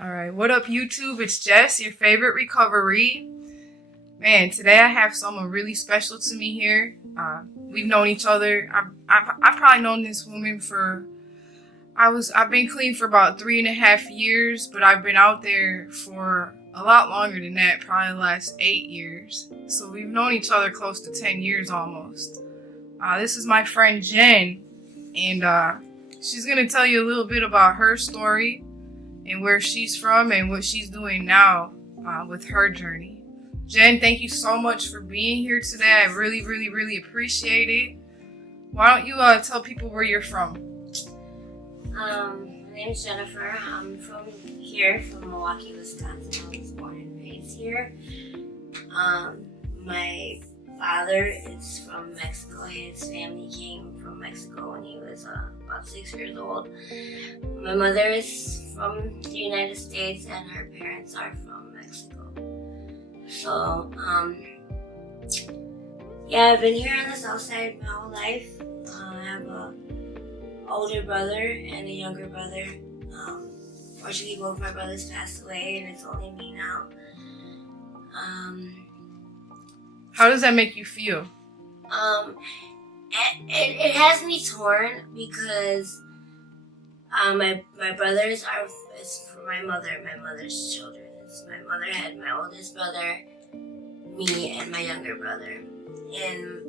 All right, what up, YouTube? It's Jess, your favorite recovery. Man, today I have someone really special to me here. We've known each other. I've probably known this woman for I've been clean for about 3.5 years, but I've been out there for a lot longer than that, probably the last 8 years. So we've known each other close to 10 years almost. This is my friend Jen, and she's gonna tell you a little bit about her story and where she's from and what she's doing now with her journey. Jen, thank you so much for being here today. I really, really, really appreciate it. Why don't you tell people where you're from? My name is Jennifer. I'm from here, from Milwaukee, Wisconsin. I was born and raised here. My father is from Mexico. His family came from Mexico when he was about 6 years old. My mother is from the United States, and her parents are from Mexico. So, I've been here on the south side my whole life. I have an older brother and a younger brother. Fortunately, both my brothers passed away, and it's only me now. How does that make you feel? It has me torn because my brothers are it's for my mother's children. My mother had my oldest brother, me, and my younger brother, and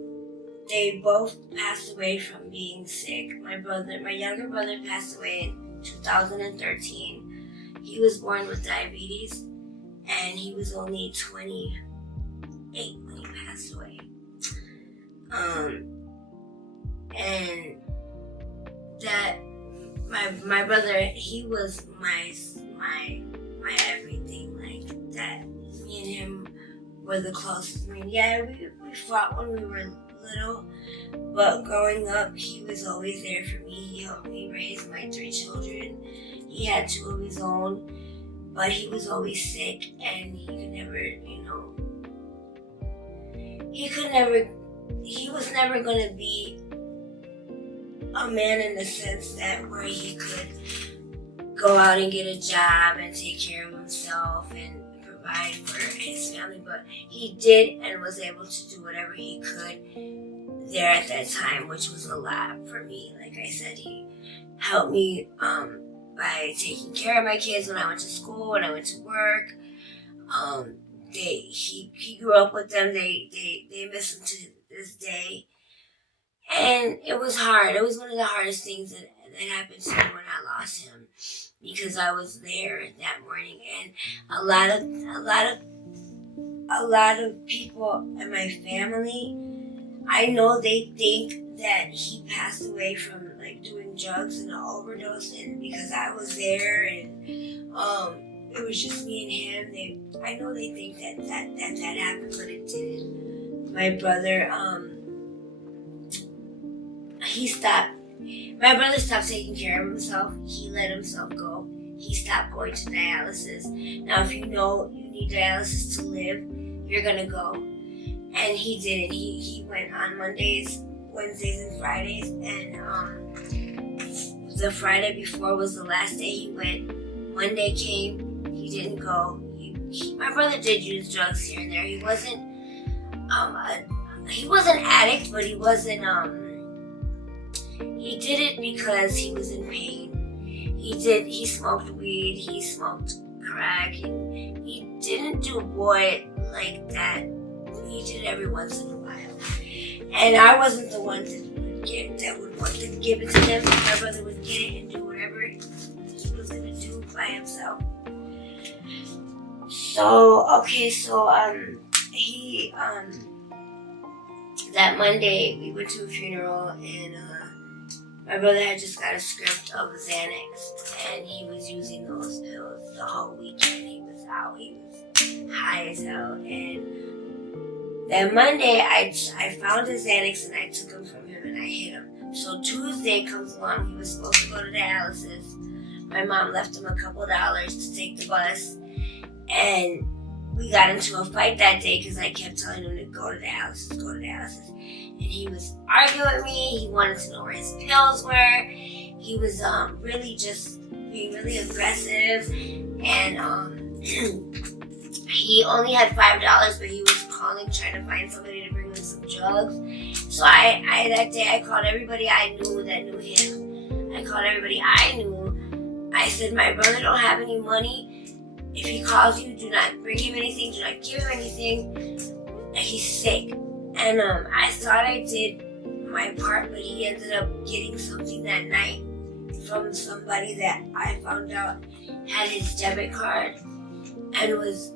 they both passed away from being sick. My younger brother passed away in 2013. He was born with diabetes, and he was only 28 when he passed away. And that my brother, he was my everything. Like that, me and him were the closest. I mean, yeah, we fought when we were little, but growing up, he was always there for me. He helped me raise my 3 children. He had 2 of his own, but he was always sick, and he was never going to be a man in the sense that where he could go out and get a job and take care of himself and provide for his family, but he did and was able to do whatever he could there at that time, which was a lot for me. Like I said, he helped me by taking care of my kids when I went to school, when I went to work. He grew up with them. They miss him to this day. And it was hard. It was one of the hardest things that happened to me when I lost him, because I was there that morning, and a lot of people in my family, I know they think that he passed away from like doing drugs and an overdose, and because I was there and it was just me and him, I know they think that happened, but it didn't. My brother, my brother stopped taking care of himself. He let himself go. He stopped going to dialysis. Now, if you know you need dialysis to live, you're gonna go. And he didn't. He went on Mondays, Wednesdays, and Fridays. And the Friday before was the last day he went. Monday came. He didn't go. My brother did use drugs here and there. He wasn't an addict, but he wasn't he did it because he was in pain. He smoked weed, he smoked crack, and he didn't do boy like that. He did it every once in a while. And I wasn't the one that would want to give it to him. My brother would get it and do whatever he was gonna do by himself. That Monday we went to a funeral, and my brother had just got a script of Xanax, and he was using those pills the whole weekend. He was out. He was high as hell. And that Monday, I found his Xanax, and I took him from him, and I hid him. So Tuesday comes along. He was supposed to go to dialysis. My mom left him a couple $2 to take the bus, and we got into a fight that day because I kept telling him to go to dialysis. And he was arguing with me. He wanted to know where his pills were. He was really just being really aggressive. and he only had $5, but he was calling, trying to find somebody to bring him some drugs. So I that day I called everybody I knew that knew him. I called everybody I knew. I said, my brother don't have any money. If he calls you, do not bring him anything. Do not give him anything. He's sick. And I thought I did my part, but he ended up getting something that night from somebody that I found out had his debit card and was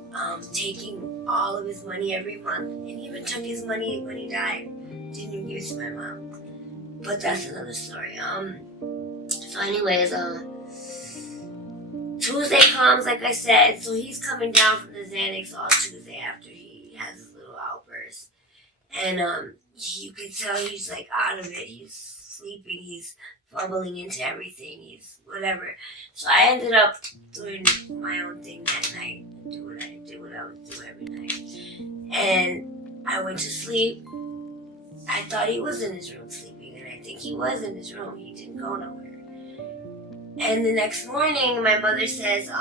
taking all of his money every month, and even took his money when he died. Didn't even give it to my mom. But that's another story. So anyways, Tuesday comes, like I said, so he's coming down from the Xanax all Tuesday after he has his little outburst. And you can tell he's like out of it. He's sleeping, he's fumbling into everything, he's whatever. So I ended up doing my own thing that night, do what I would do every night. And I went to sleep. I thought he was in his room sleeping, and I think he was in his room. He didn't go nowhere. And the next morning, my mother says,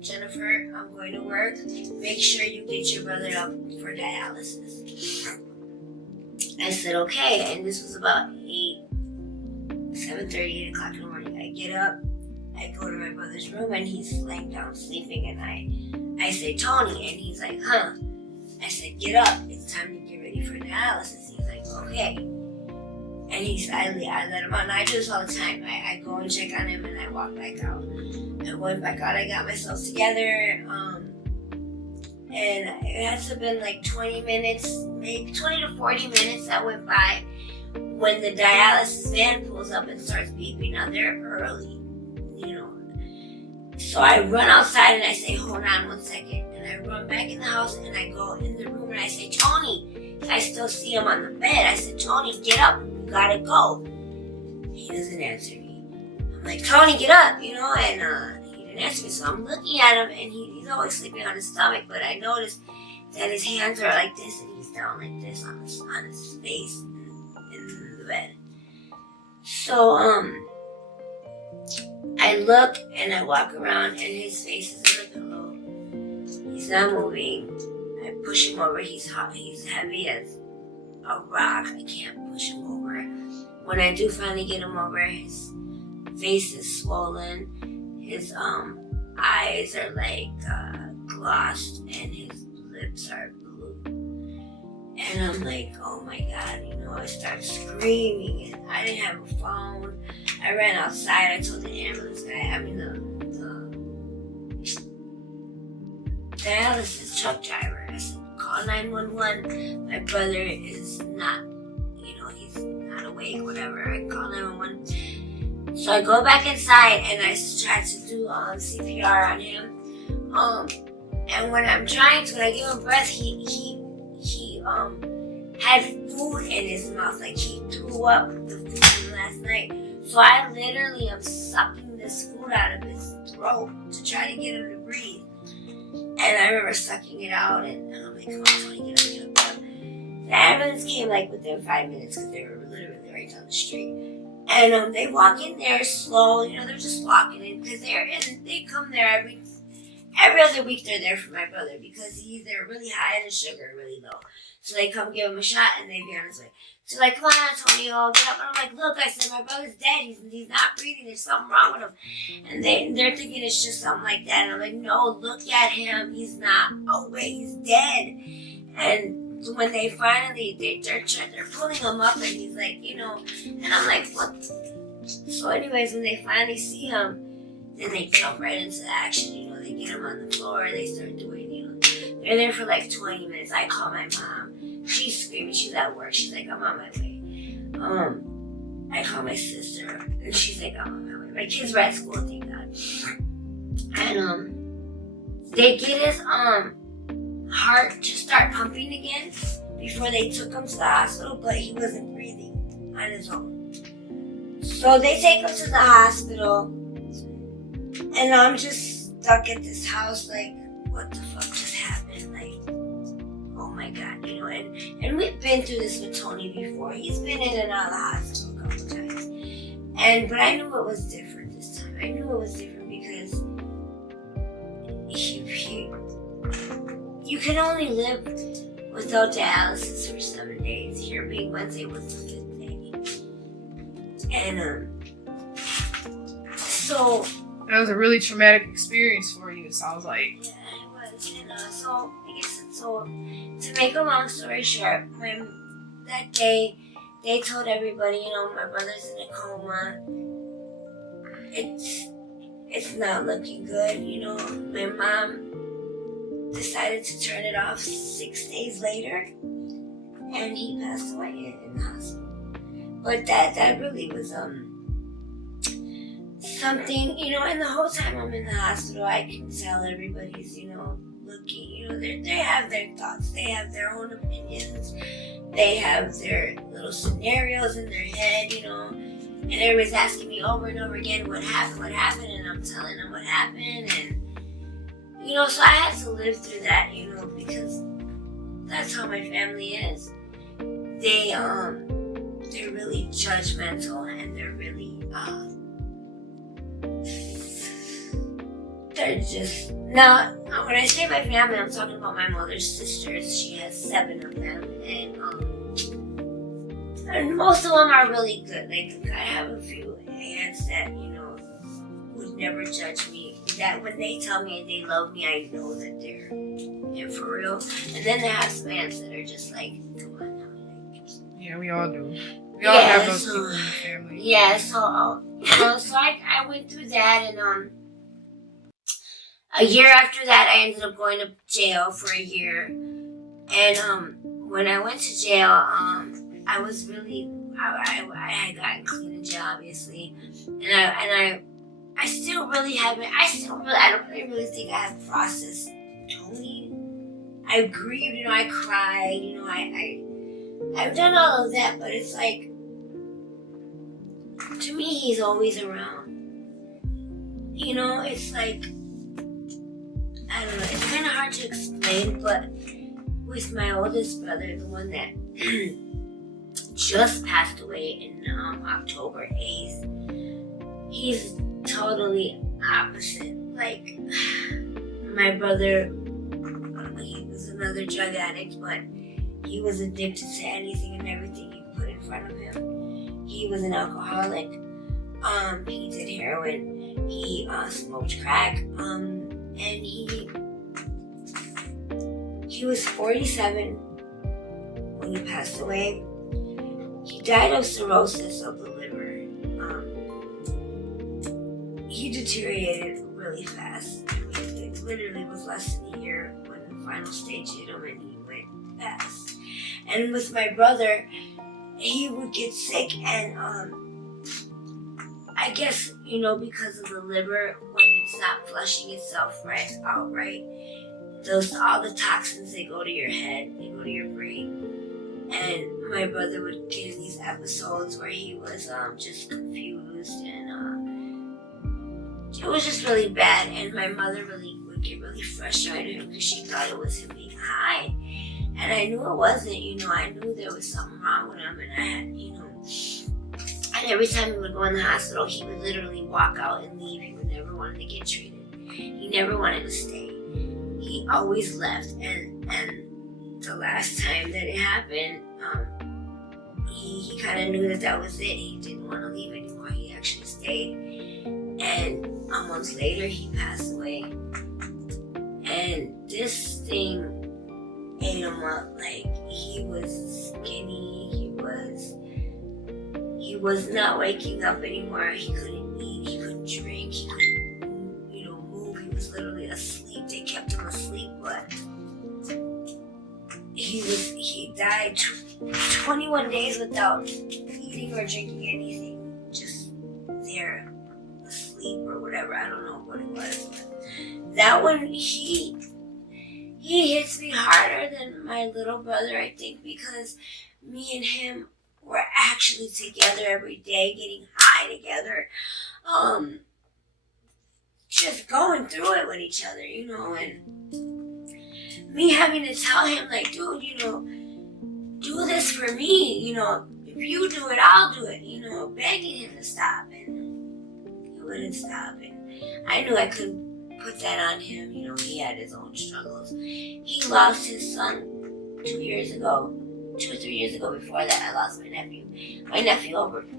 Jennifer, I'm going to work. Make sure you get your brother up for dialysis. I said, okay. And this was about 7:30, 8 o'clock in the morning. I get up, I go to my brother's room, and he's laying down sleeping. And I say, Tony, and he's like, huh? I said, get up. It's time to get ready for dialysis. He's like, okay. And I let him out. And I do this all the time. I go and check on him, and I walk back out. I went back out. I got myself together. And it had to have been like 20 minutes, maybe 20 to 40 minutes that went by when the dialysis van pulls up and starts beeping. Now they're early, you know. So I run outside and I say, hold on 1 second. And I run back in the house and I go in the room and I say, Tony, I still see him on the bed. I said, Tony, get up. You gotta go. He doesn't answer me. I'm like, Tony, get up, you know, and he didn't answer me. So I'm looking at him and he's always sleeping on his stomach, but I noticed that his hands are like this and he's down like this on his face in the bed. So, I look and I walk around and his face is in the pillow. He's not moving. I push him over. He's hot. He's heavy as a rock. I can't push him over. When I do finally get him over, his face is swollen. His eyes are like glossed and his lips are blue. And I'm like, oh my God, you know, I start screaming and I didn't have a phone. I ran outside. I told the ambulance guy, the dialysis truck driver, I said, call 911. My brother is not, you know, he's not awake, whatever. I call 911. So I go back inside and I try to do CPR on him. And when I'm trying to, when I give him breath, he had food in his mouth, like he threw up the food from last night. So I literally am sucking this food out of his throat to try to get him to breathe. And I remember sucking it out, and I'm like, come on, Tony, get up. The ambulance came like within 5 minutes because they were literally right down the street. And they walk in there slow, you know, they're just walking in because they come there every other week. They're there for my brother because they're really high in the sugar, really low. So they come give him a shot and they be on his way. So like, come on, Antonio, get up. And I'm like, look, I said, my brother's dead. He's not breathing. There's something wrong with him. And they're thinking it's just something like that. And I'm like, no, look at him. He's not awake. He's dead. And when they finally, they're pulling him up and he's like, you know, and I'm like, what? So anyways, when they finally see him, then they jump right into action. You know, they get him on the floor. They start doing, you know, they're there for like 20 minutes. I call my mom. She's screaming. She's at work. She's like, I'm on my way. I call my sister, and she's like, I'm on my way. My kids were at school, thank God. And they get his heart to start pumping again before they took him to the hospital, but he wasn't breathing on his own. So they take him to the hospital, and I'm just stuck at this house, like, what the fuck just happened? Like, oh my God, you know, and we've been through this with Tony before. He's been in and out of the hospital a couple times. But I knew it was different this time. I knew it was different because you can only live without dialysis for 7 days. Here being Wednesday was the 5th day. And so that was a really traumatic experience for you, it sounds like. yeah, it was. And so I guess so to make a long story short, that day they told everybody, my brother's in a coma. It's not looking good, My mom decided to turn it off 6 days later, and he passed away in the hospital. But that really was something, and the whole time I'm in the hospital, I can tell everybody's, looking, they have their thoughts, they have their own opinions, they have their little scenarios in their head, and everybody's asking me over and over again, what happened, and I'm telling them what happened, and, so I had to live through that, because that's how my family is. They're really judgmental, and they're really, they're just, now, when I say my family, I'm talking about my mother's sisters. She has 7 of them, and most of them are really good. Like, I have a few aunts that, would never judge me. That when they tell me they love me, I know that they're in for real. And then they have some aunts that are just like, come on now. Yeah, we all do. We all have those people in the family. Yeah, so I went through that, and a year after that, I ended up going to jail for a year. And when I went to jail, I was really, I had gotten clean in jail, obviously, and I still really haven't. I don't really think I have processed Tony. I grieved, I cried, I've done all of that, but it's like, to me, he's always around. It's like, I don't know, it's kind of hard to explain, but with my oldest brother, the one that just passed away in October 8th, he's totally opposite. Like, my brother, he was another drug addict, but he was addicted to anything and everything you put in front of him. He was an alcoholic. He did heroin. He smoked crack. And he was 47 when he passed away. He died of cirrhosis of the liver. He deteriorated really fast. It literally was less than a year when the final stage hit him, and he went fast. And with my brother, he would get sick, and I guess, because of the liver, when it's not flushing itself out right, all the toxins, they go to your head, they go to your brain. And my brother would get in these episodes where he was just confused, and it was just really bad. And my mother really would get really frustrated because she thought it was him being high. And I knew it wasn't, I knew there was something wrong with him, and I had, and every time he would go in the hospital, he would literally walk out and leave. He would never want to get treated. He never wanted to stay. He always left, and the last time that it happened, he kind of knew that was it. He didn't want to leave anymore. He actually stayed, and a month later, he passed away. And this thing ate him up. Like, he was skinny. He was not waking up anymore. He couldn't eat. He couldn't drink. He couldn't, move. He was literally asleep. They kept him asleep, but he died 21 days without eating or drinking anything. Just there, asleep or whatever. I don't know what it was. But that one, he hits me harder than my little brother, I think, because me and him were actually together every day, getting high together, just going through it with each other, and me having to tell him, like, dude, do this for me, if you do it, I'll do it, begging him to stop, and he wouldn't stop, and I knew I couldn't put that on him. You know, he had his own struggles. He lost his son 2 years ago. 2 or 3 years ago. Before that, I lost my nephew. My nephew OD'd.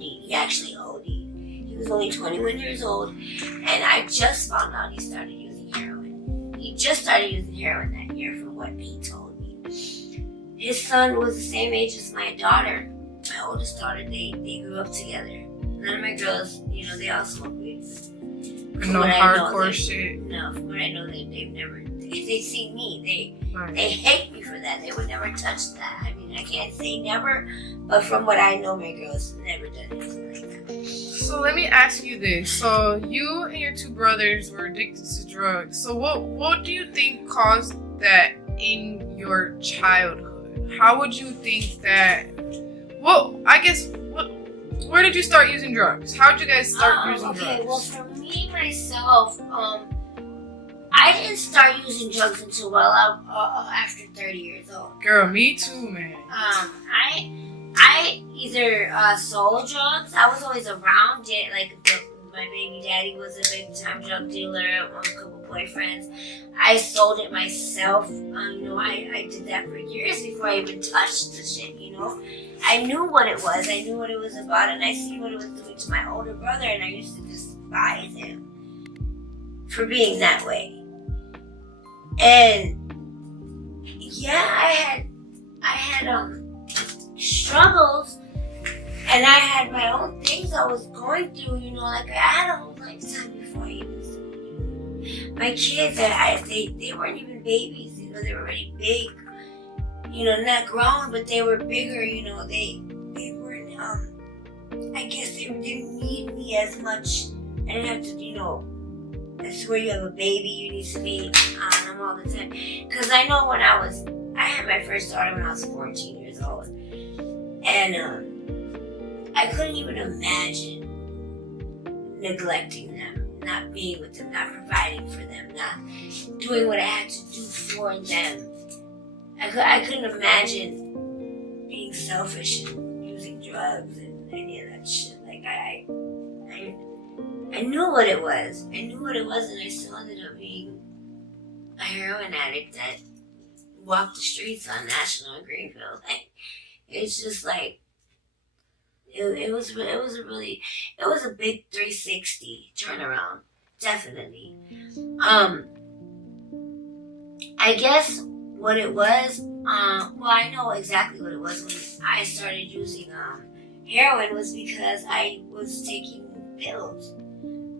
He actually OD'd. He was only 21 years old, and I just found out he started using heroin. He just started using heroin that year, from what he told me. His son was the same age as my daughter, my oldest daughter. They grew up together. None of my girls, you know, they all smoke weed. No hardcore shit. No, from what I know, they've never. They see me, they hate me for that. They would never touch that. I mean, I can't say never, but from what I know, my girls never done anything like that. So let me ask you this. So you and your two brothers were addicted to drugs. So what do you think caused that in your childhood? How would you think that, well, I guess, where did you start using drugs? How did you guys start using drugs? Okay, well, for me, myself, I didn't start using drugs until after 30 years old. Girl, me too, man. I either sold drugs. I was always around it. Like my baby daddy was a big time drug dealer. A couple boyfriends. I sold it myself. You know, I did that for years before I even touched the shit. You know, I knew what it was. I knew what it was about, and I see what it was doing to my older brother, and I used to despise him for being that way. And yeah, I had struggles, and I had my own things I was going through. You know, like I had a whole lifetime before I even started. My kids, they weren't even babies. You know, they were already big. You know, not grown, but they were bigger. You know, they weren't. I guess they didn't need me as much. I didn't have to, you know. That's where you have a baby, you need to be on them all the time. Because I know when I had my first daughter when I was 14 years old. And I couldn't even imagine neglecting them, not being with them, not providing for them, not doing what I had to do for them. I couldn't imagine being selfish and using drugs and any of that shit. Like, I knew what it was. I knew what it was, and I still ended up being a heroin addict that walked the streets on National and Greenfield. Like, it's just like it was a big 360 turnaround, definitely. I guess what it was. Well, I know exactly what it was when I started using heroin was because I was taking pills.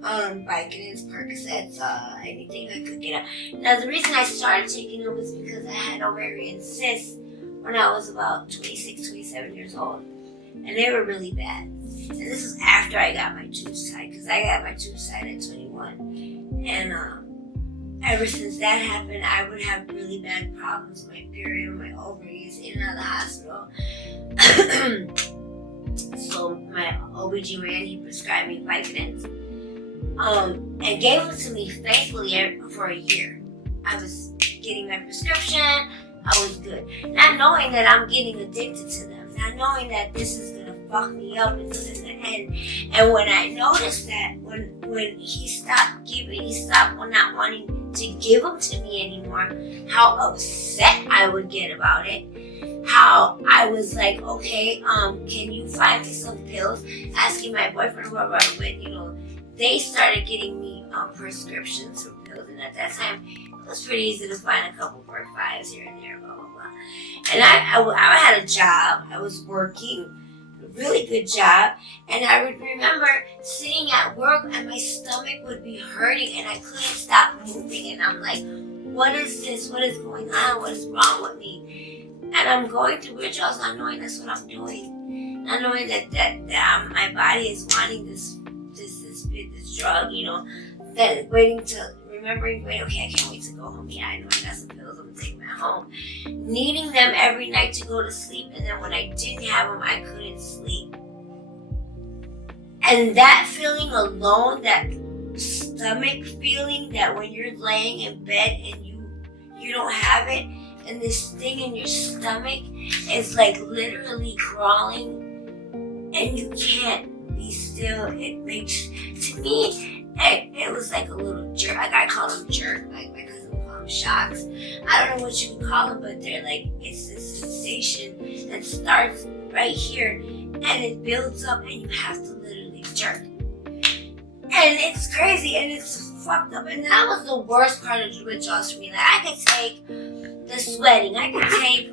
Vicodins, Percocets, anything I could get out. Now, the reason I started taking them was because I had ovarian cysts when I was about 26, 27 years old. And they were really bad. And this was after I got my tubes tied, because I got my tubes tied at 21. And ever since that happened, I would have really bad problems with my period, my ovaries, in and out of the hospital. So my OBGYN, he prescribed me Vicodins. And gave them to me faithfully for a year. I was getting my prescription, I was good. Not knowing that I'm getting addicted to them, not knowing that this is gonna fuck me up until the end. And when I noticed that, when he stopped not wanting to give them to me anymore, how upset I would get about it. How I was like, okay, can you find me some pills? Asking my boyfriend, whoever I was with, you know, they started getting me prescriptions for pills, and at that time, it was pretty easy to find a couple Perk 5s here and there, blah, blah, blah. And I had a job. I was working, a really good job, and I would remember sitting at work, and my stomach would be hurting, and I couldn't stop moving, and I'm like, what is this? What is going on? What is wrong with me? And I'm going through withdrawals, not knowing that's what I'm doing, not knowing that my body is wanting this drug, you know, that waiting, okay, I can't wait to go home. Yeah, I know I got some pills, I'm gonna take them at home. Needing them every night to go to sleep, and then when I didn't have them, I couldn't sleep. And that feeling alone, that stomach feeling, that when you're laying in bed and you don't have it, and this thing in your stomach is like literally crawling, and you can't be still. It makes, to me, And it was like a little jerk. Like I call them jerk. Like my cousin would call them shocks. I don't know what you would call them, but they're like, it's a sensation that starts right here and it builds up and you have to literally jerk. And it's crazy and it's fucked up. And that was the worst part of the withdrawals for me. Like I could take the sweating. I could take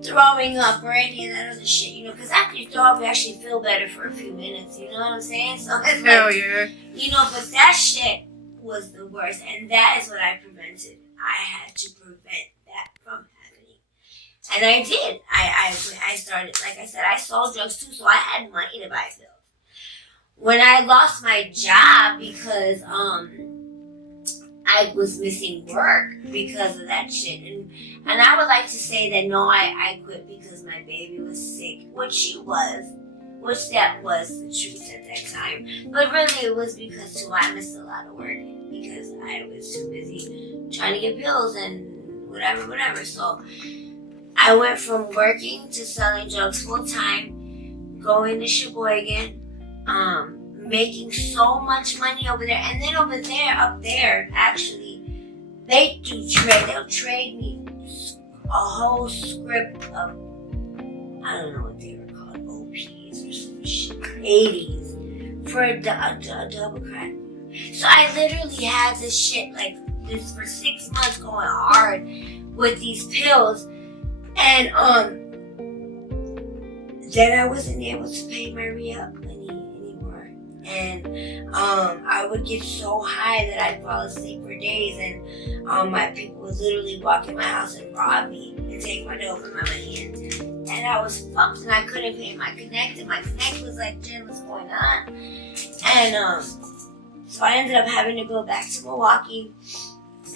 throwing up or any of that other shit, you know, because after you throw up, you actually feel better for a few minutes, you know what I'm saying? So it's Hell yeah. you know, but that shit was the worst, and that is what I prevented. I had to prevent that from happening. And I did. I started, like I said, I sold drugs too, so I had money to buy pills. When I lost my job because I was missing work because of that shit. And I would like to say that no, I quit because my baby was sick, which she was, which that was the truth at that time. But really it was because too, I missed a lot of work because I was too busy trying to get pills and whatever. So I went from working to selling drugs full time, going to Sheboygan, making so much money over there. And then up there, actually, they'll trade me a whole script of, I don't know what they were called, OPs or some shit, 80s, for a double crack. So I literally had this shit like this for 6 months going hard with these pills. And then I wasn't able to pay my re-up anymore. And I would get so high that I'd fall asleep for days, and my people would literally walk in my house and rob me and take my dope and my money. And I was fucked and I couldn't pay my Connect, and my Connect was like, Jen, what's going on? And so I ended up having to go back to Milwaukee,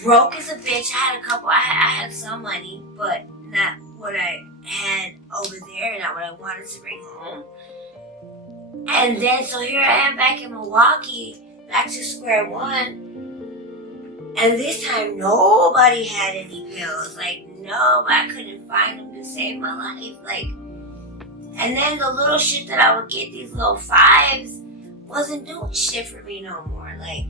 broke as a bitch. I had some money, but not what I had over there, not what I wanted to bring home. And then, so here I am back in Milwaukee, back to square one. And this time, nobody had any pills. Like, no, I couldn't find them to save my life. Like, and then the little shit that I would get, these little fives, wasn't doing shit for me no more. Like,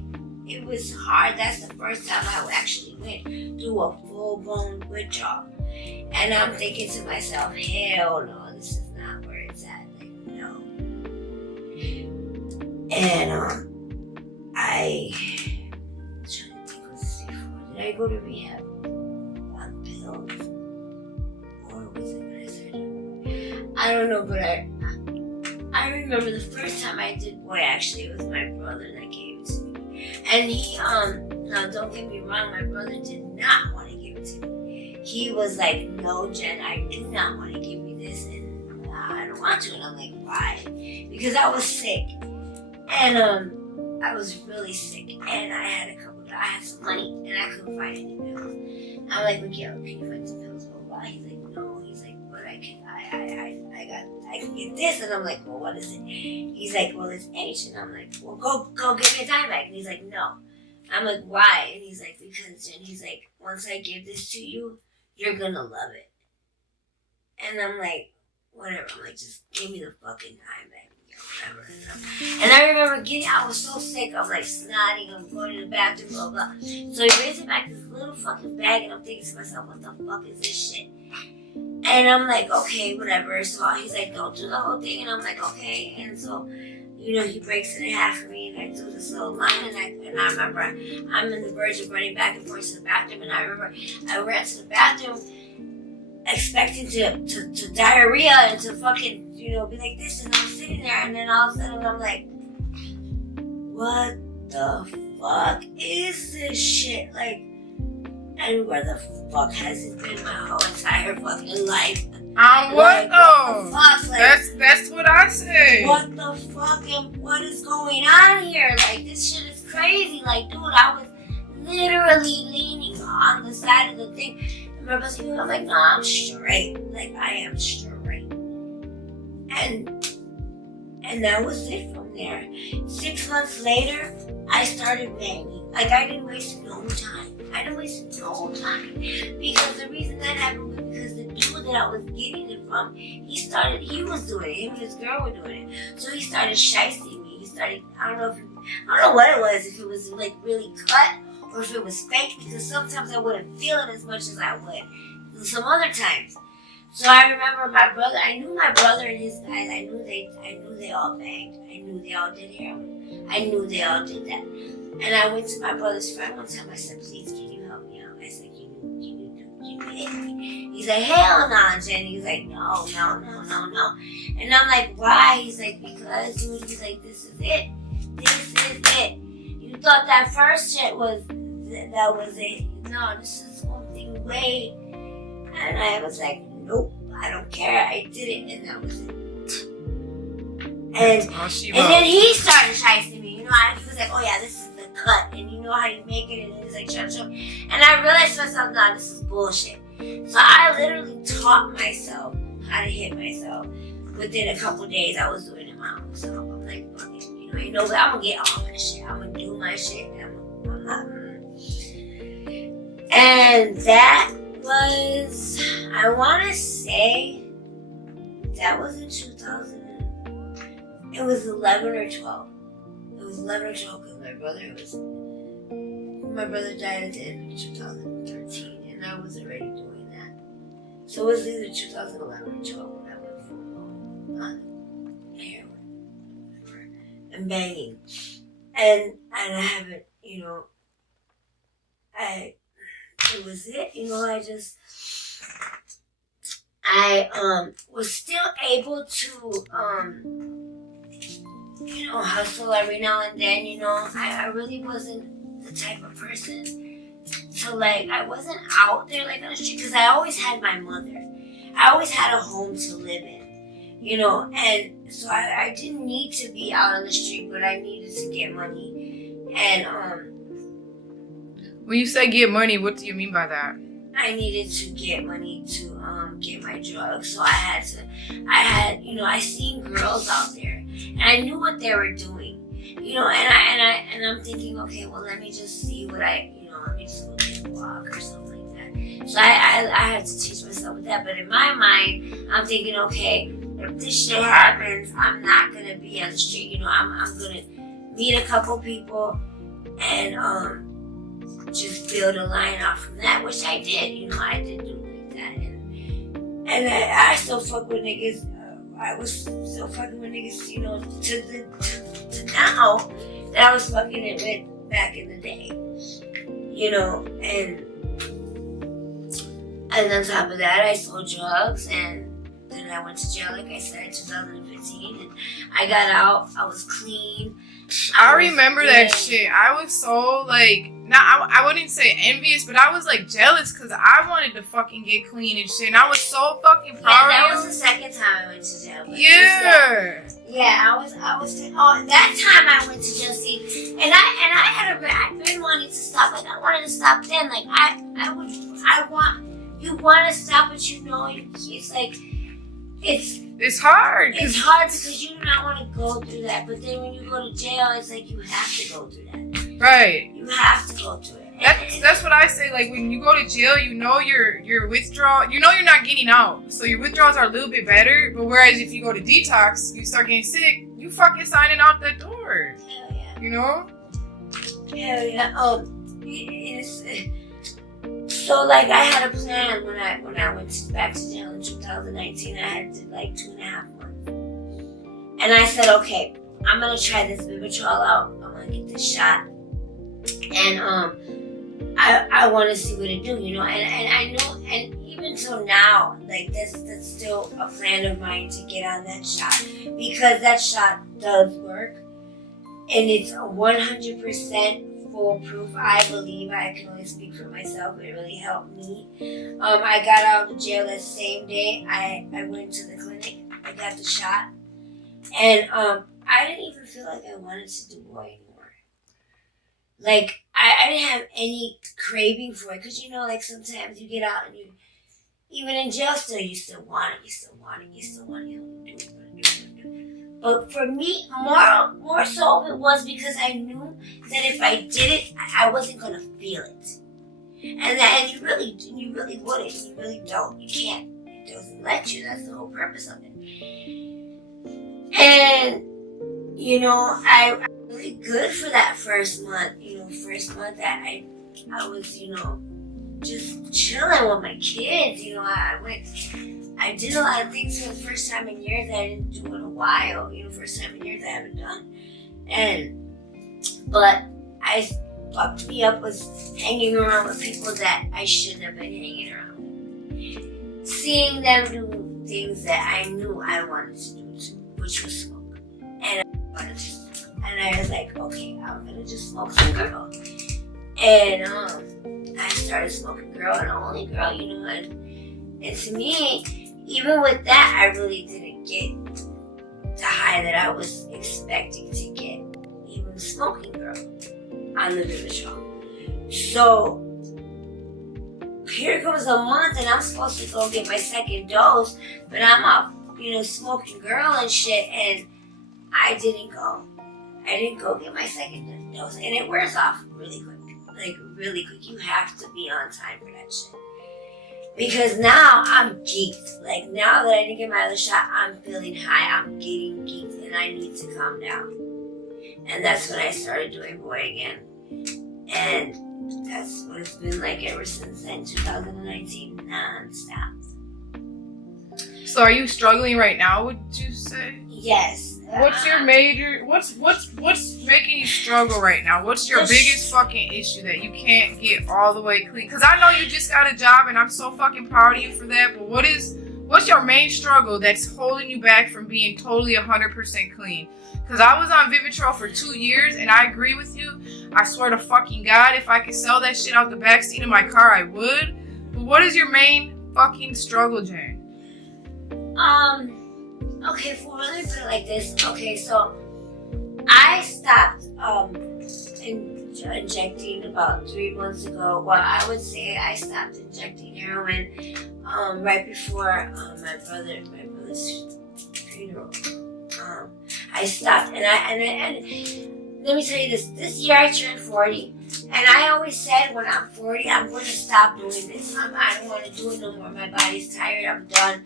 it was hard. That's the first time I actually went through a full-blown withdrawal. And I'm thinking to myself, hell no, this is not where it's at. Like, no. And I'm trying to think what this before. Did I go to rehab on pills? Or was it when I started? I don't know, but I remember the first time I did boy, actually, it was my brother that gave it to me. And he, now don't get me wrong, my brother did not want to give it to me. He was like, no, Jen, I do not want to give you this, and I don't want to. And I'm like, why? Because I was sick. And I was really sick, and I had some money, and I couldn't find any pills. I'm like, Miguel, can you find some pills? Blah, blah. He's like, no. He's like, but I can get this. And I'm like, well, what is it? He's like, well, it's H. And I'm like, well, go give me a dime bag. And he's like, no. I'm like, why? And he's like, because, and he's like, once I give this to you, you're gonna love it. And I'm like, whatever. I'm like, just give me the fucking dime bag. Whatever. And I remember I was so sick, I'm like snotting, I'm going to the bathroom, blah, blah. So he brings me back this little fucking bag, and I'm thinking to myself, what the fuck is this shit? And I'm like, okay, whatever. So he's like, don't do the whole thing. And I'm like, okay. And so, you know, he breaks it in half for me, and I do this little line, and I remember I'm in the verge of running back and forth to the bathroom, and I remember I ran to the bathroom expecting to diarrhea and to fucking, you know, be like this, and I'm sitting there, and then all of a sudden I'm like, what the fuck is this shit? Like, and where the fuck has it been my whole entire fucking life? What though? What the fuck? That's what I say. What the fuck and what is going on here? Like, this shit is crazy. Like, dude, I was literally leaning on the side of the thing. And my brother's like, I'm like, no, I'm straight. Like, I am straight. And that was it from there. 6 months later, I started banging. Like, I didn't waste no time. Because the reason that happened was because the dude that I was getting it from, he was doing it. Him and his girl were doing it. So he started shysting me. He started, I don't know what it was, if it was like really cut or if it was fake, because sometimes I wouldn't feel it as much as I would some other times. So I remember my brother, I knew my brother and his guys, I knew they all banged. I knew they all did heroin. I knew they all did that. And I went to my brother's friend one time, I said, please, can you help me out? I said, can you hit me? He's like, hell no, Jenny. He's like, no. And I'm like, why? He's like, because, dude, he's like, this is it. This is it. You thought that first shit was, that was it. No, this is something way. And I was like, nope, I don't care. I did it, and that was it. And then he started chasing me. You know, he was like, oh yeah, this is the cut, and you know how you make it, and he's like, show. And I realized to myself, no, this is bullshit. So I literally taught myself how to hit myself. Within a couple days, I was doing it my own self. I'm like, fuck it, you know, but I'm gonna get all my shit. I'm gonna do my shit. I'm not. And that was, I want to say, that was in 2000. It was 11 or 12. It was 11 or 12 because my brother died at the end of 2013, and I was already doing that. So it was either 2011 or 12 when I went full on heroin and banging, and I haven't, you know, it was it, you know. I was still able to you know, hustle every now and then, you know. I really wasn't the type of person to, like, I wasn't out there like on the street because I always had my mother. I always had a home to live in, you know, and so I didn't need to be out on the street, but I needed to get money. And when you say get money, what do you mean by that? I needed to get money to get my drugs. So I had, you know, I seen girls out there and I knew what they were doing, you know, and I'm thinking, okay, well, let me just see what let me just go take a walk or something like that. So I had to teach myself with that. But in my mind, I'm thinking, okay, if this shit happens, I'm not gonna be on the street, you know, I'm gonna meet a couple people and just build a line off from that, which I did, you know, I did do like that, and I still fuck with niggas. I was still fucking with niggas, you know, to now that I was fucking it with back in the day, you know, and on top of that, I sold drugs, and then I went to jail, like I said, in 2015, and I got out. I was clean. I remember that shit. I was so, like, I wouldn't say envious, but I was, like, jealous because I wanted to fucking get clean and shit. And I was so fucking proud of you. That was the second time I went to jail. Yeah. Yeah, I was. That time I went to jail, see, and I've been wanting to stop. Like, I wanted to stop then. Like, you want to stop, but you know, it's like, it's hard. It's hard because you do not want to go through that. But then when you go to jail, it's like you have to go through that. Right. You have to go through it. That's what I say. Like, when you go to jail, you know your withdrawal. You know you're not getting out, so your withdrawals are a little bit better. But whereas if you go to detox, you start getting sick, you fucking signing out that door. Hell yeah. You know. Hell yeah. So, like, I had a plan when I went back to jail in 2019. I had to, like, 2.5 months. And I said, okay, I'm going to try this Vivitrol out. I'm going to get this shot. And I want to see what it do, you know. And I know, and even till now, like, that's still a plan of mine to get on that shot. Because that shot does work. And it's 100% foolproof. I believe. I can only speak for myself. It really helped me. I got out of jail that same day. I went to the clinic. I got the shot, and I didn't even feel like I wanted to do more anymore. Like, I didn't have any craving for it, because, you know, like, sometimes you get out and you, even in jail still, you still want it, you know, do it. But for me, more so it was because I knew that if I did it, I wasn't gonna feel it, and you really wouldn't. You really don't. You can't. It doesn't let you. That's the whole purpose of it. And you know, I really good for that first month. You know, first month that I was, you know, just chilling with my kids. You know, I did a lot of things for the first time in years that I didn't do in a while. You know, first time in years I haven't done. But I fucked me up was hanging around with people that I shouldn't have been hanging around with. Seeing them do things that I knew I wanted to do too, which was smoke. And I was like, okay, I'm gonna just smoke some girl. And I started smoking girl and only girl, you know, and to me, even with that, I really didn't get the high that I was expecting to get, even smoking girl on the Vivitrol. So here comes a month and I'm supposed to go get my second dose, but I'm off, you know, smoking girl and shit, and I didn't go. I didn't go get my second dose, and it wears off really quick. Like, really quick. You have to be on time for that shit. Because now I'm geeked. Like, now that I didn't get my other shot, I'm feeling high. I'm getting geeked, and I need to calm down. And that's when I started doing boy again. And that's what it's been like ever since then, 2019, non-stop. So are you struggling right now, would you say? Yes. What's your major, what's making you struggle right now? What's your biggest fucking issue that you can't get all the way clean? Because I know you just got a job and I'm so fucking proud of you for that, but what's your main struggle that's holding you back from being totally 100% clean? Because I was on Vivitrol for 2 years and I agree with you. I swear to fucking God, if I could sell that shit out the backseat of my car, I would. But what is your main fucking struggle, Jane? Okay, for really put it like this. Okay, so I stopped injecting about 3 months ago. Well, I would say I stopped injecting heroin right before my brother's funeral. I stopped, and let me tell you this. This year I turned 40, and I always said when I'm 40, I'm going to stop doing this. I don't want to do it no more. My body's tired. I'm done.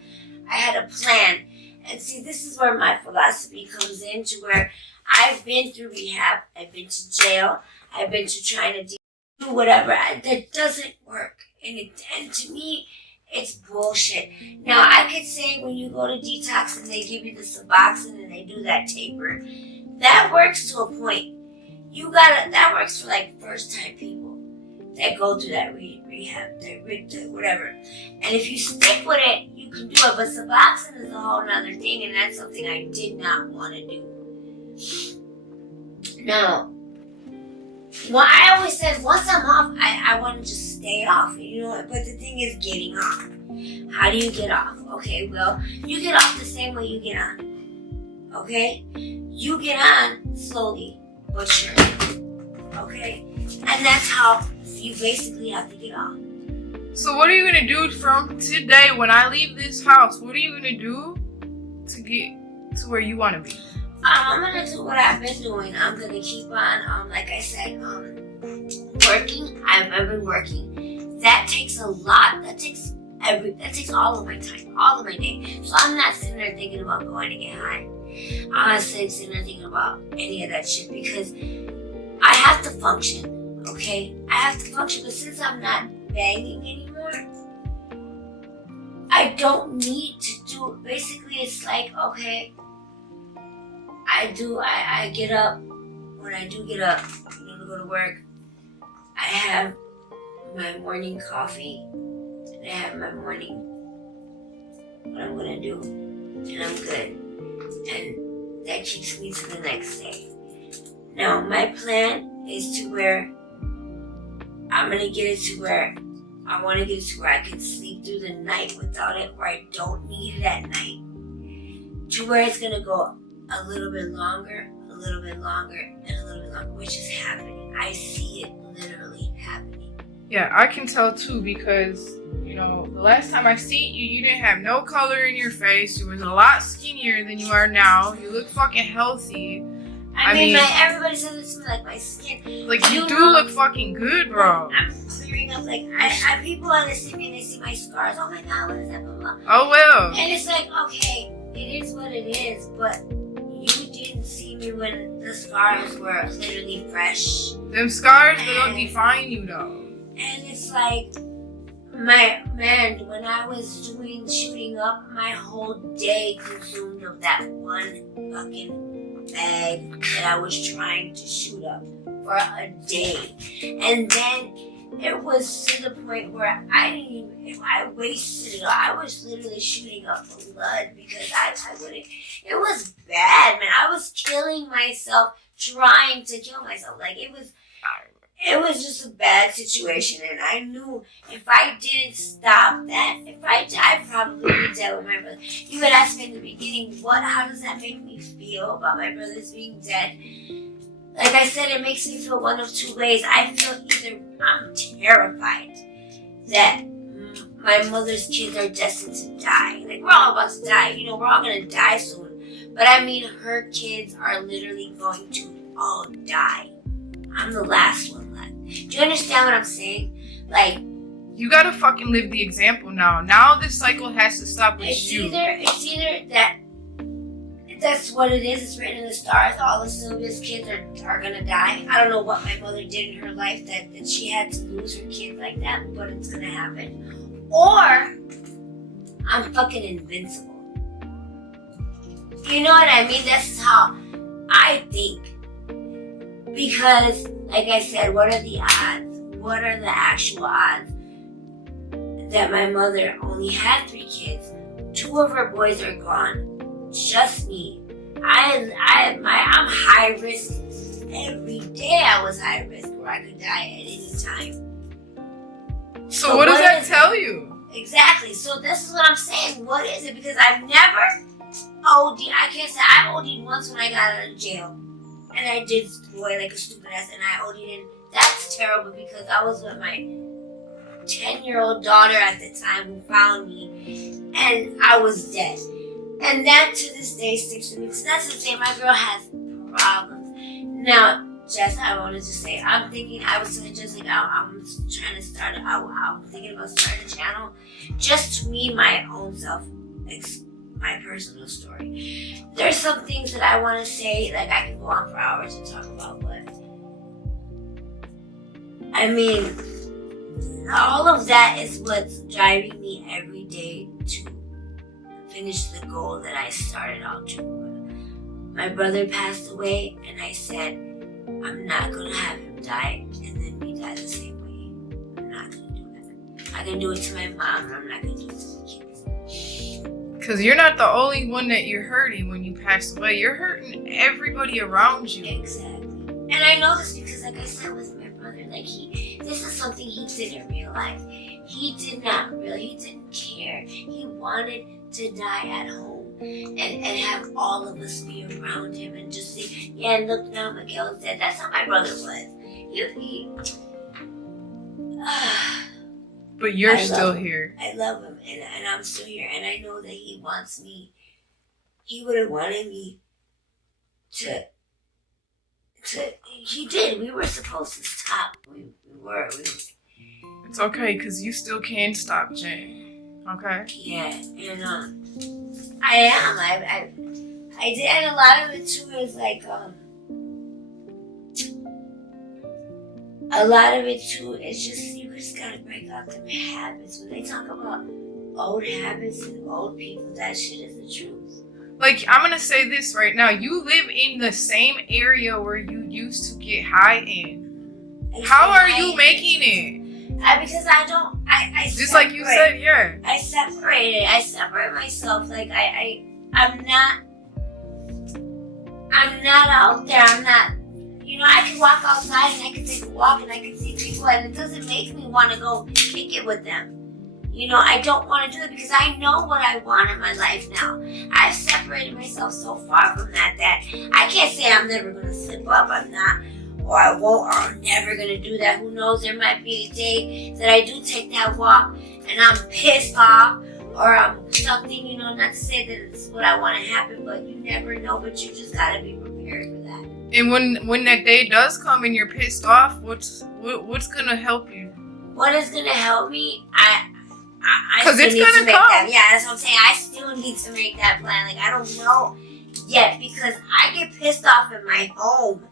I had a plan. And see, this is where my philosophy comes in, to where I've been through rehab, I've been to jail, I've been to trying to do whatever. That doesn't work. And to me, it's bullshit. Now, I could say when you go to detox and they give you the Suboxone and they do that taper, that works to a point. That works for like first-time people that go through that rehab, whatever. And if you stick with it, you can do it. But Suboxone is a whole nother thing, and that's something I did not want to do. Now, well, I always said once I'm off, I want to just stay off, you know. But the thing is getting off. How do you get off? Okay, well, you get off the same way you get on. Okay? You get on slowly but surely. Okay? And that's how you basically have to get off. So what are you going to do from today when I leave this house? What are you going to do to get to where you want to be? I'm going to do what I've been doing. I'm going to keep on, like I said, working. I've been working. That takes a lot. That takes all of my time, all of my day. So I'm not sitting there thinking about going to get high. I'm not sitting there thinking about any of that shit, because I have to function, okay? I have to function, but since I'm not banging anymore, I don't need to do it. Basically, it's like, okay, I get up. When I do get up, you know, to go to work, I have my morning coffee, and I have my morning, what I'm gonna do, and I'm good. And that keeps me to the next day. Now, my plan is to where I'm gonna get it to where I want to get it to where I can sleep through the night without it, where I don't need it at night. To where it's gonna go a little bit longer, a little bit longer, and a little bit longer, which is happening. I see it literally happening. Yeah, I can tell too, because, you know, the last time I seen you, you didn't have no color in your face. You was a lot skinnier than you are now. You look fucking healthy. I mean, everybody says this to me, like, my skin. Like, you do look fucking good, bro. I'm clearing up, like, I people when they see me and they see my scars, oh my God, what is that, blah, blah. Oh, well. And it's like, okay, it is what it is, but you didn't see me when the scars were literally fresh. Them scars, they don't define you though. And it's like, when I was doing shooting up, my whole day consumed of that one fucking bag that I was trying to shoot up for a day. And then it was to the point where I wasted it all. I was literally shooting up blood because I wouldn't. It was bad, man. I was killing myself, trying to kill myself. Like, it was just a bad situation, and I knew if I didn't stop that, I probably would be dead with my brother. You had asked me in the beginning, how does that make me feel about my brothers being dead? Like I said, it makes me feel one of two ways. I feel either I'm terrified that my mother's kids are destined to die. Like, we're all about to die. You know, we're all going to die soon. But I mean, her kids are literally going to all die. I'm the last one left. Do you understand what I'm saying? Like, you gotta fucking live the example now. Now this cycle has to stop with you. It's either that that's what it is. It's written in the stars. All of Sylvia's kids are gonna die. I don't know what my mother did in her life that she had to lose her kids like that, but it's gonna happen. Or I'm fucking invincible. You know what I mean? That's how I think. Because, like I said, what are the odds? What are the actual odds that my mother only had 3 kids? 2 of her boys are gone. Just me. I'm high risk. Every day I was high risk where I could die at any time. So what does that tell you? Exactly. So this is what I'm saying. What is it? Because I've never OD. I can't say I OD'd once when I got out of jail. And I did boy like a stupid ass, and I OD'd, and that's terrible because I was with my 10-year-old daughter at the time who found me, and I was dead. And that to this day sticks with me. So that's the thing, my girl has problems. Now, Jess, I wanted to say, I'm thinking, I was telling Jess, like, I'm trying to start, I'm thinking about starting a channel just to me, my own self, my personal story. There's some things that I want to say, like I can go on for hours and talk about, but I mean, all of that is what's driving me every day to finish the goal that I started out to. My brother passed away, and I said, I'm not going to have him die and then me die the same way. I'm not going to do that. I can do it to my mom, and I'm not going to do it to my kids. Because you're not the only one that you're hurting when you pass away. You're hurting everybody around you. Exactly. And I know this because, like I said, with my brother, like this is something he didn't realize. He didn't care. He wanted to die at home and have all of us be around him and just say, yeah, look now, Miguel's dead. That's how my brother was. But you're still here. I love him, and I'm still here, and I know that he wants me. He would have wanted me to. He did. We were supposed to stop. We were. It's okay, because you still can stop, Jane. Okay? Yeah, and I am. I did, and a lot of it too is like a lot of it too is just you just gotta break out them habits. When they talk about old habits and old people, that shit is the truth. Like, I'm gonna say this right now. You live in the same area where you used to get high in. How are you making it? Because I don't. I just like you said, yeah. I separate myself. Like I'm not out there. I'm not. You know, I can walk outside and I can take a walk and I can see people, and it doesn't make me want to go kick it with them. You know, I don't want to do it because I know what I want in my life now. I've separated myself so far from that I can't say I'm never going to slip up. I'm not, or I won't, or I'm never going to do that. Who knows? There might be a day that I do take that walk and I'm pissed off, or I'm something, you know, not to say that it's what I want to happen, but you never know, but you just got to be prepared for that. And when that day does come and you're pissed off, what's going to help you? What is going to help me? Because it's gonna come. Yeah, that's what I'm saying. I still need to make that plan. Like, I don't know yet because I get pissed off in my home.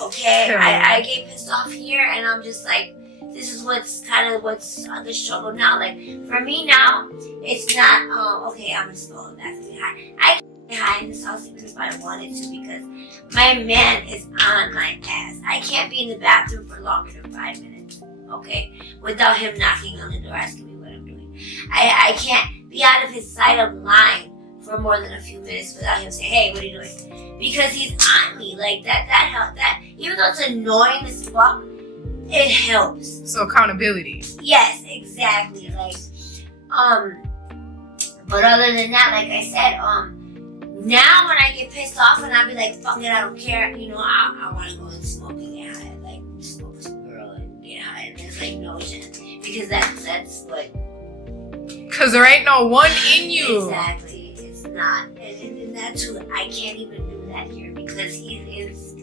Okay, I get pissed off here, and I'm just like, this is what's the struggle now. Like for me now, it's not okay. I'm just going back to high. I can't get high in this house even if I wanted to because my man is on my ass. I can't be in the bathroom for longer than 5 minutes. Okay, without him knocking on the door asking me what I'm doing. I can't be out of his side of line for more than a few minutes without him saying, hey, what are you doing? Because he's on me. Like that helps. That even though it's annoying as fuck, it helps. So accountability. Yes, exactly. Like, but other than that, like I said, now when I get pissed off and I be like, fuck it, I don't care, you know, I want to go and smoke and get high, like smoke with some girl and get high, and there's like no shit, because that's what. Cause there ain't no one in you. Exactly, it's not, and that's who I can't even do that here because he is.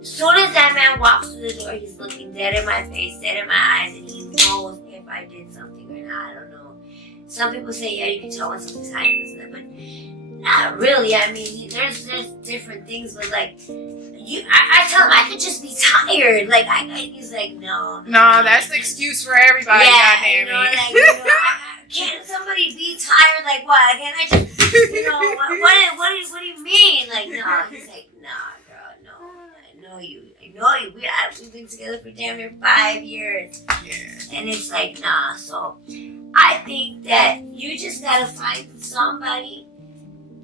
As soon as that man walks through the door, he's looking dead in my face, dead in my eyes, and he knows if I did something or not. I don't know. Some people say, yeah, you can tell when something's hiding, but not really. I mean, there's different things, but like, I tell him I could just be tired. Like, he's like, no. No, that's the excuse for everybody. Yeah, goddamn you know, it. like, you know, can't somebody be tired? Like, what? Can't I just, you know, what do you mean? Like, no. He's like, nah, girl, no. I know you. We've been together for damn near 5 years. Yeah. And it's like, nah. So I think that you just gotta find somebody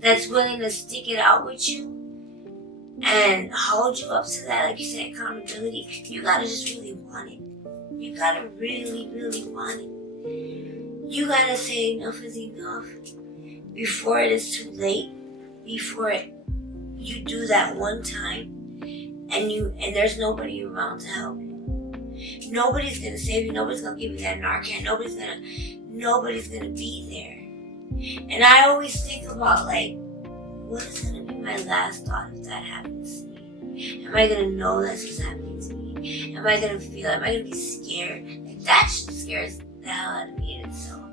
that's willing to stick it out with you and hold you up to that, like you said, accountability. You gotta just really want it. You gotta really, really want it. You gotta say enough is enough before it is too late. Before you do that one time. And there's nobody around to help you. Nobody's gonna save you. Nobody's gonna give you that Narcan. Nobody's gonna be there. And I always think about like, what is gonna be my last thought if that happens to me? Am I gonna know that's what's happening to me? Am I gonna be scared? Like that shit scares the hell out of me in itself.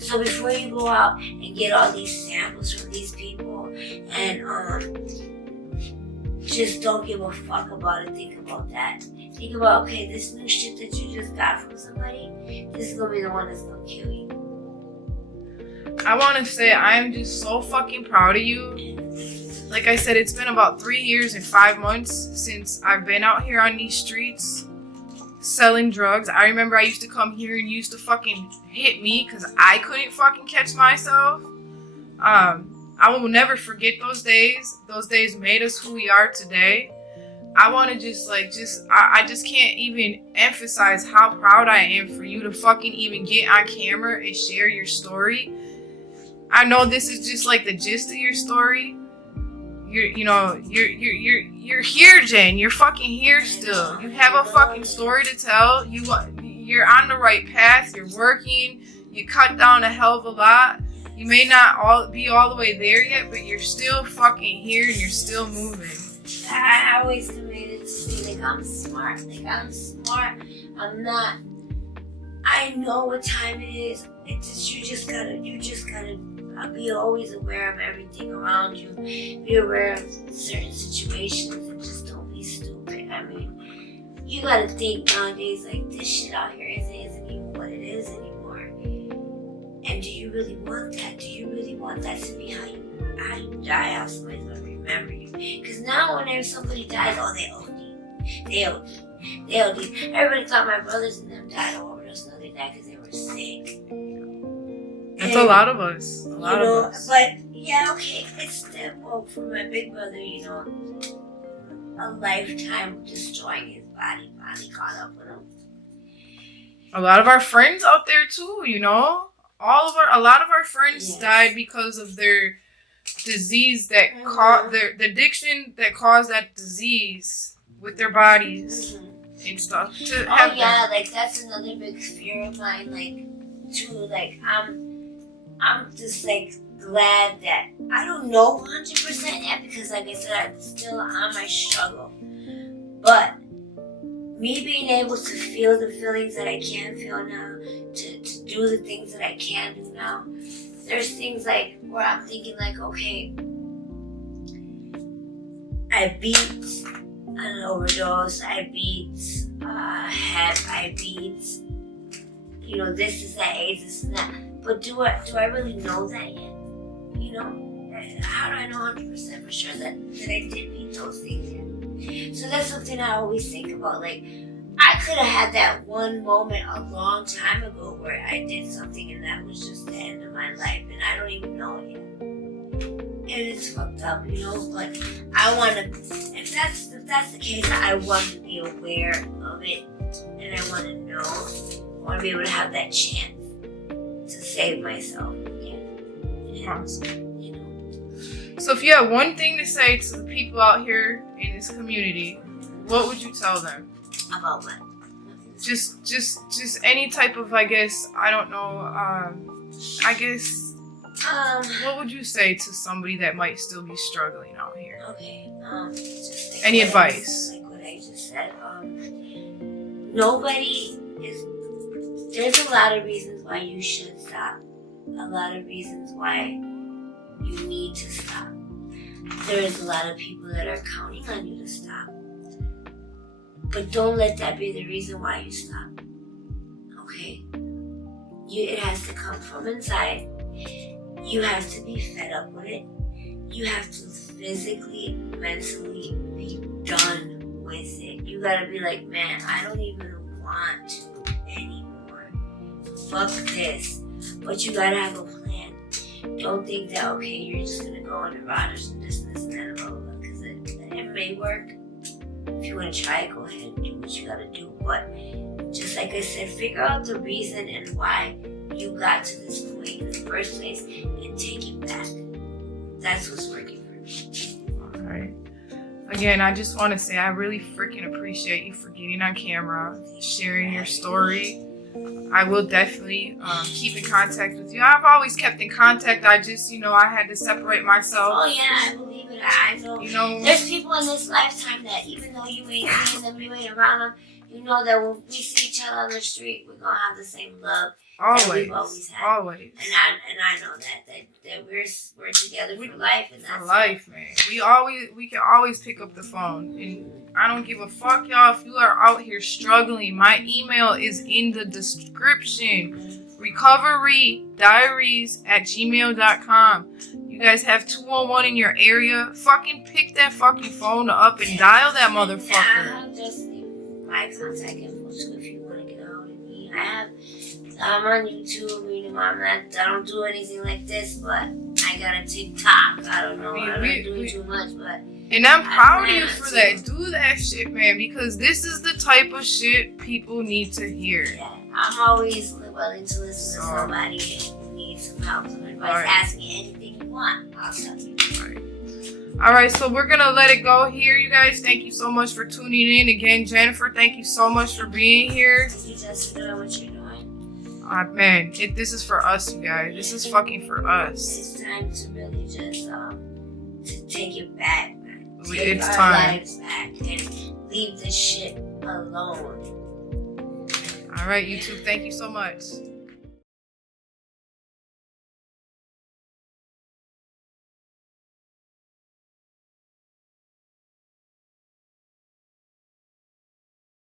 So before you go out and get all these samples from these people and just don't give a fuck about it. Think about that. Think about, okay, this new shit that you just got from somebody, this is gonna be the one that's gonna kill you. I want to say I'm just so fucking proud of you. Like I said, it's been about 3 years and 5 months since I've been out here on these streets selling drugs. I remember I used to come here and you used to fucking hit me because I couldn't fucking catch myself. I will never forget those days. Those days made us who we are today. I want to I just can't even emphasize how proud I am for you to fucking even get on camera and share your story. I know this is just like the gist of your story. You're here, Jen. You're fucking here still. You have a fucking story to tell. You're on the right path. You're working. You cut down a hell of a lot. You may not be all the way there yet, but you're still fucking here and you're still moving. I always committed to be like, I'm smart. I'm not. I know what time it is. It's just, you just gotta be always aware of everything around you. Be aware of certain situations and just don't be stupid. I mean, you gotta think nowadays like this shit out here isn't even what it is anymore. And do you really want that? Do you really want that to be how you die? How somebody's gonna remember you? Because now whenever somebody dies, oh, they OD. Everybody thought my brothers and them died of overdose. No, they died because they were sick. It's a lot of us. A lot of us. But yeah, okay, it's well, for my big brother, you know, a lifetime of destroying his body finally caught up with him. A lot of our friends out there too, you know. A lot of our friends died because of their disease that caused the addiction that caused that disease with their bodies and stuff. Like that's another big fear of mine. Like, too. Like I'm just like glad that I don't know 100% yet because, like I said, I'm still on my struggle. But me being able to feel the feelings that I can feel now, to do the things that I can do now, there's things like where I'm thinking like, okay, I beat an overdose. I beat hep. I beat, this is that, AIDS, this is that. But do I really know that yet? How do I know 100% for sure that I did beat those things yet? So that's something I always think about. Like, I could have had that one moment a long time ago where I did something and that was just the end of my life and I don't even know it yet. And it's fucked up, but I want to, if that's the case, I want to be aware of it and I want to know, I want to be able to have that chance to save myself again. Awesome. So if you had one thing to say to the people out here in this community, what would you tell them? About what? Just any type of, I guess, I don't know, what would you say to somebody that might still be struggling out here? Okay, just like any advice? Like what I just said, there's a lot of reasons why you should stop. A lot of reasons why you need to stop. There's a lot of people that are counting on you to stop. But don't let that be the reason why you stop. Okay? It has to come from inside. You have to be fed up with it. You have to physically, mentally be done with it. You gotta be like, man, I don't even want to anymore. Fuck this. But you gotta have a plan. Don't think that, okay, you're just gonna go on the riders and this and that, blah, blah, blah, because it may work. If you want to try it, go ahead and do what you gotta do. But just like I said, figure out the reason and why you got to this point in the first place and take it back. That's what's working for me. All right. Again, I just want to say I really freaking appreciate you for getting on camera, sharing your story. I will definitely keep in contact with you. I've always kept in contact. I just, I had to separate myself. Oh yeah, I believe it. I know. There's people in this lifetime that even though you ain't seeing them, you ain't around them, you know that when we see each other on the street, we're gonna have the same love that we've always had. Always. And I know that we're together for life, and that's for life, man. We can always pick up the phone, and I don't give a fuck, y'all. If you are out here struggling, my email is in the description. RECOVEREE diaries@gmail.com. You guys have 211 in your area. Fucking pick that fucking phone up and dial that motherfucker. Yeah, I'll just leave my contact info too if you want to get a hold of me. I'm on YouTube. I don't do anything like this, but I got a TikTok. I don't know. I'm not doing too much, but. And I'm proud of you for that. Do that shit, man, because this is the type of shit people need to hear. Yeah, I'm always willing to listen to somebody who needs some help, some advice. Right. Ask me anything you want. I'll tell you. All right, so we're going to let it go here, you guys. Thank you so much for tuning in. Again, Jennifer, thank you so much for being here. Thank you, Jess, for doing what you're doing. Man, this is for us, you guys. This is fucking for us. It's time to really just to take it back, man. It's our time. Lives back and leave this shit alone. All right, YouTube, thank you so much.